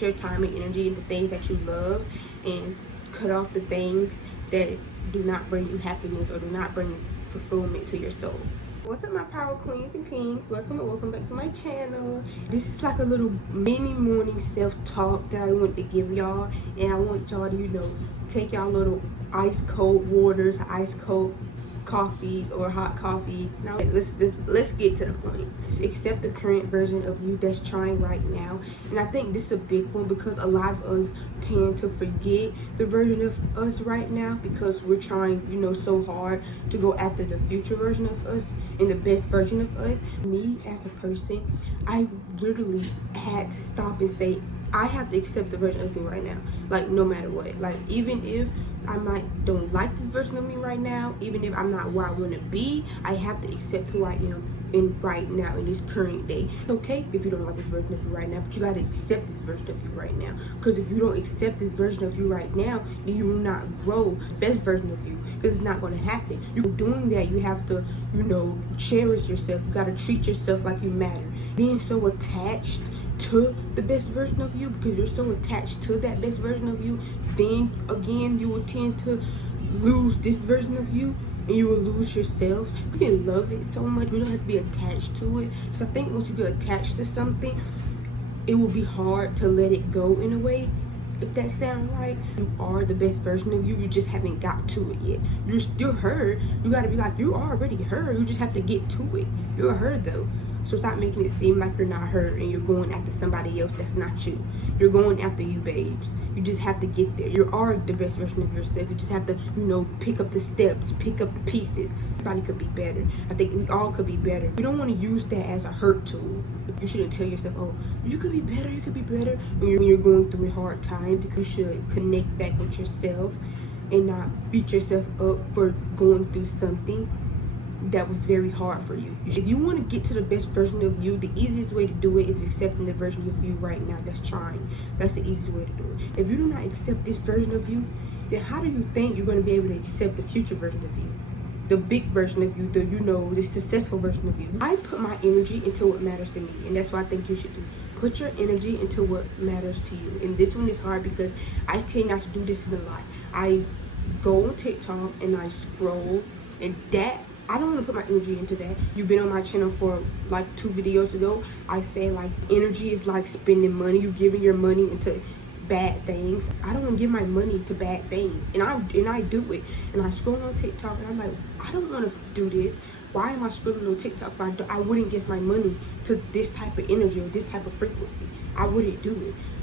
Your time and energy into things that you love, and cut off the things that do not bring you happiness or do not bring fulfillment to your soul. What's up, my power queens and kings? Welcome back to my channel. This is like a little mini morning self-talk that I want to give y'all, and I want y'all to take y'all little ice cold waters, ice cold coffees or hot coffees. Now let's get to the point. Accept the current version of you that's trying right now. And I think this is a big one because a lot of us tend to forget the version of us right now because we're trying so hard to go after the future version of us and the best version of us. Me as a person, I literally had to stop and say, I have to accept the version of me right now, like no matter what. Like even if I don't like this version of me right now, even if I'm not where I want to be, I have to accept who I am in right now in this current day. It's okay if you don't like this version of you right now, but you got to accept this version of you right now, because if you don't accept this version of you right now, then you will not grow the best version of you, because it's not going to happen. You're doing that, you have to cherish yourself. You got to treat yourself like you matter. Being so attached to the best version of you, because you're so attached to that best version of you, then again you will tend to lose this version of you, and you will lose yourself. You can love it so much, we don't have to be attached to it. Because I think once you get attached to something, it will be hard to let it go in a way, if that sounds right. You are the best version of you, you just haven't got to it yet. You're still her. You got to be like, you're already her, you just have to get to it. You're her though. So stop making it seem like you're not her and you're going after somebody else that's not you. You're going after you, babes. You just have to get there. You are the best version of yourself. You just have to, pick up the steps, pick up the pieces. Everybody could be better. I think we all could be better. You don't want to use that as a hurt tool. You shouldn't tell yourself, oh, you could be better, you could be better when you're going through a hard time, because you should connect back with yourself and not beat yourself up for going through something that was very hard for you. If you want to get to the best version of you, the easiest way to do it is accepting the version of you right now that's trying. That's the easiest way to do it. If you do not accept this version of you, then how do you think you're going to be able to accept the future version of you? The big version of you, the successful version of you. I put my energy into what matters to me, and that's what I think you should do. Put your energy into what matters to you. And this one is hard because I tend not to do this in a lot. I go on TikTok and I scroll, and that I don't want to put my energy into that. You've been on my channel for like 2 videos ago. I say like energy is like spending money. You giving your money into bad things. I don't want to give my money to bad things, and I do it. And I scroll on TikTok and I'm like, I don't want to do this. Why am I scrolling on TikTok? I wouldn't give my money to this type of energy or this type of frequency. I wouldn't do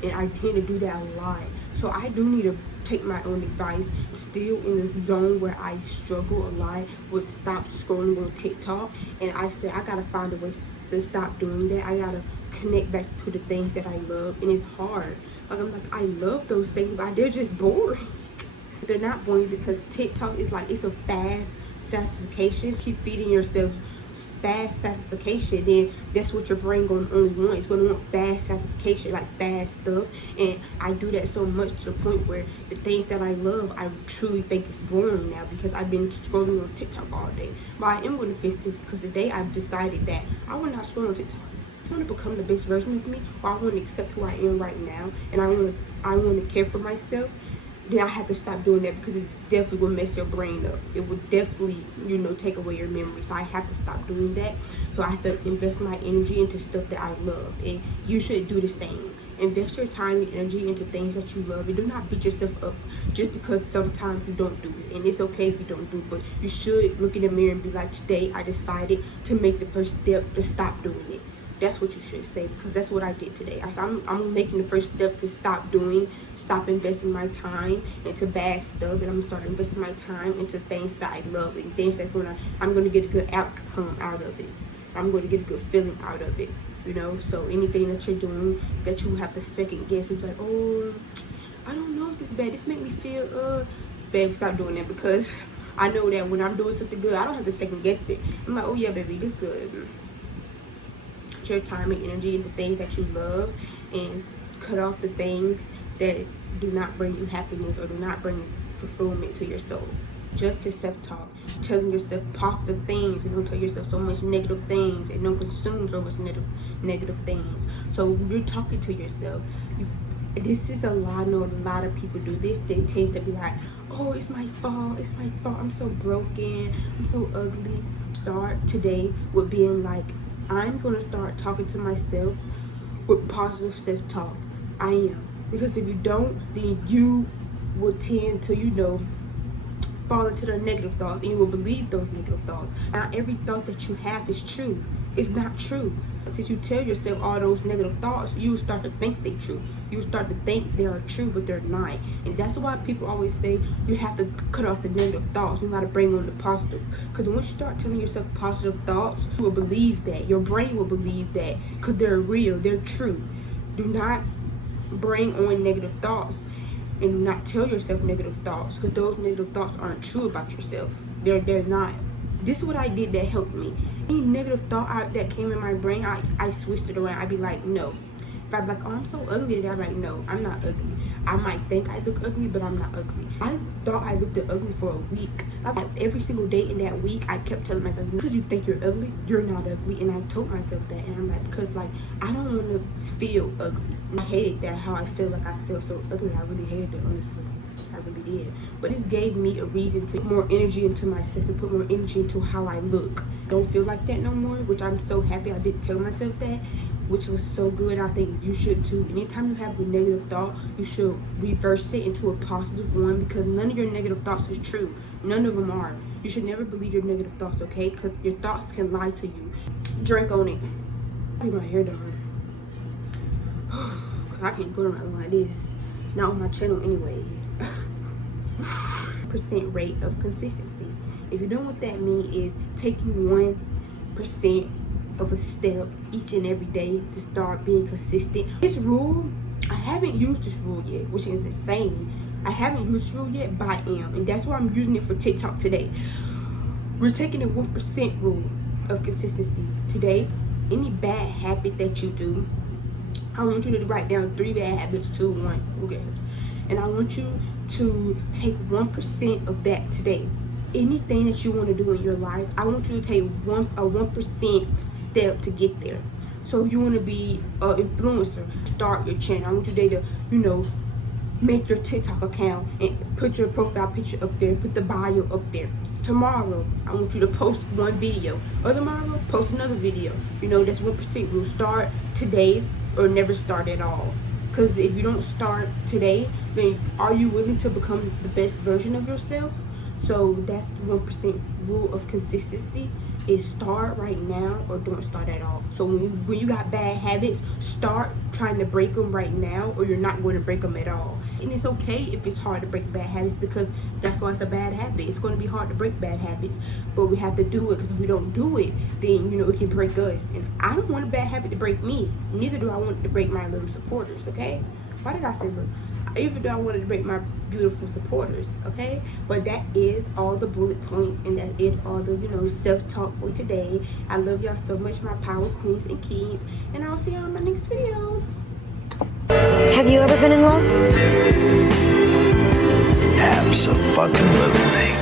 it, and I tend to do that a lot. So I do need to take my own advice. I'm still in this zone where I struggle a lot with stop scrolling on TikTok, and I said I gotta find a way to stop doing that. I gotta connect back to the things that I love, and it's hard. I love those things, but they're just boring. They're not boring because TikTok is like, it's a fast satisfaction. Keep feeding yourself fast satisfaction, then that's what your brain gonna only want. It's gonna want fast satisfaction, like fast stuff. And I do that so much to the point where the things that I love, I truly think it's boring now because I've been scrolling on TikTok all day. But I am going to fix this because today I've decided that I will not scroll on TikTok. I want to become the best version of me, or I want to accept who I am right now, and I want to care for myself. Then I have to stop doing that because it definitely will mess your brain up. It will definitely, take away your memory. So I have to stop doing that. So I have to invest my energy into stuff that I love, and you should do the same. Invest your time and energy into things that you love, and do not beat yourself up just because sometimes you don't do it. And it's okay if you don't do it, but you should look in the mirror and be like, today I decided to make the first step to stop doing it. That's what you should say, because that's what I did today. I'm making the first step to stop investing my time into bad stuff, and I'm gonna start investing my time into things that I love and things that I'm gonna get a good outcome out of it. I'm going to get a good feeling out of it, So anything that you're doing that you have to second guess and be like, oh, I don't know if this is bad. This make me feel babe, stop doing that, because I know that when I'm doing something good, I don't have to second guess it. I'm like, oh yeah, baby, this good. Your time and energy into things that you love, and cut off the things that do not bring you happiness or do not bring fulfillment to your soul. Just your self-talk, telling yourself positive things, and don't tell yourself so much negative things, and don't consume so much negative things. So when you're talking to yourself, you this is a lie. I know a lot of people do this. They tend to be like, oh, it's my fault, I'm so broken, I'm so ugly. Start today with being like, I'm gonna start talking to myself with positive self-talk. I am. Because if you don't, then you will tend to, fall into the negative thoughts, and you will believe those negative thoughts. Not every thought that you have is true. It's not true. Since you tell yourself all those negative thoughts, you will start to think they're true. You will start to think they are true, but they're not. And that's why people always say you have to cut off the negative thoughts. You got to bring on the positive. Because once you start telling yourself positive thoughts, you will believe that. Your brain will believe that because they're real, they're true. Do not bring on negative thoughts, and do not tell yourself negative thoughts, because those negative thoughts aren't true about yourself. They're not. This is what I did that helped me. Any negative thought that came in my brain, I switched it around. I'd be like, no. If I'm like, oh, I'm so ugly today, I'm like, no, I'm not ugly. I might think I look ugly, but I'm not ugly. I thought I looked ugly for a week. Like, every single day in that week, I kept telling myself, because you think you're ugly, you're not ugly. And I told myself that, and I'm like, because like, I don't want to feel ugly. I hated that, how I feel like I feel so ugly. I really hated it, honestly. I really did. But this gave me a reason to put more energy into myself and put more energy into how I look. Don't feel like that no more, which I'm so happy I did tell myself that, which was so good. I think you should too. Anytime you have a negative thought, you should reverse it into a positive one, because none of your negative thoughts is true. None of them are. You should never believe your negative thoughts, okay? Because your thoughts can lie to you. Drink on it. I'll leave my hair done. Because I can't go around like this. Not on my channel anyway. Percent rate of consistency. If you don't know what that means, is taking 1% of a step each and every day to start being consistent. This rule, I haven't used this rule yet, which is insane. I haven't used this rule yet, but I am, and that's why I'm using it for TikTok today. We're taking a 1% rule of consistency today. Any bad habit that you do, I want you to write down 3 bad habits, 2, 1, who cares? And I want you to take 1% of that today. Anything that you want to do in your life, I want you to take a 1% step to get there. So if you want to be an influencer, start your channel. I want you to, make your TikTok account and put your profile picture up there, put the bio up there. Tomorrow, I want you to post 1 video. Or tomorrow, post another video. That's 1% rule. Start today or never start at all. Because if you don't start today, then are you willing to become the best version of yourself? So that's the 1% rule of consistency, is start right now or don't start at all. So when you got bad habits, start trying to break them right now, or you're not going to break them at all. And it's okay if it's hard to break bad habits, because that's why it's a bad habit. It's going to be hard to break bad habits, but we have to do it, because if we don't do it, then it can break us. And I don't want a bad habit to break me. Neither do I want it to break my little supporters, okay? Why did I say little? Even though I wanted to break my beautiful supporters, okay? But that is all the bullet points, and that is all the self-talk for today. I love y'all so much, my power queens and kings, and I'll see y'all in my next video. Have you ever been in love? Abso-fucking-lutely.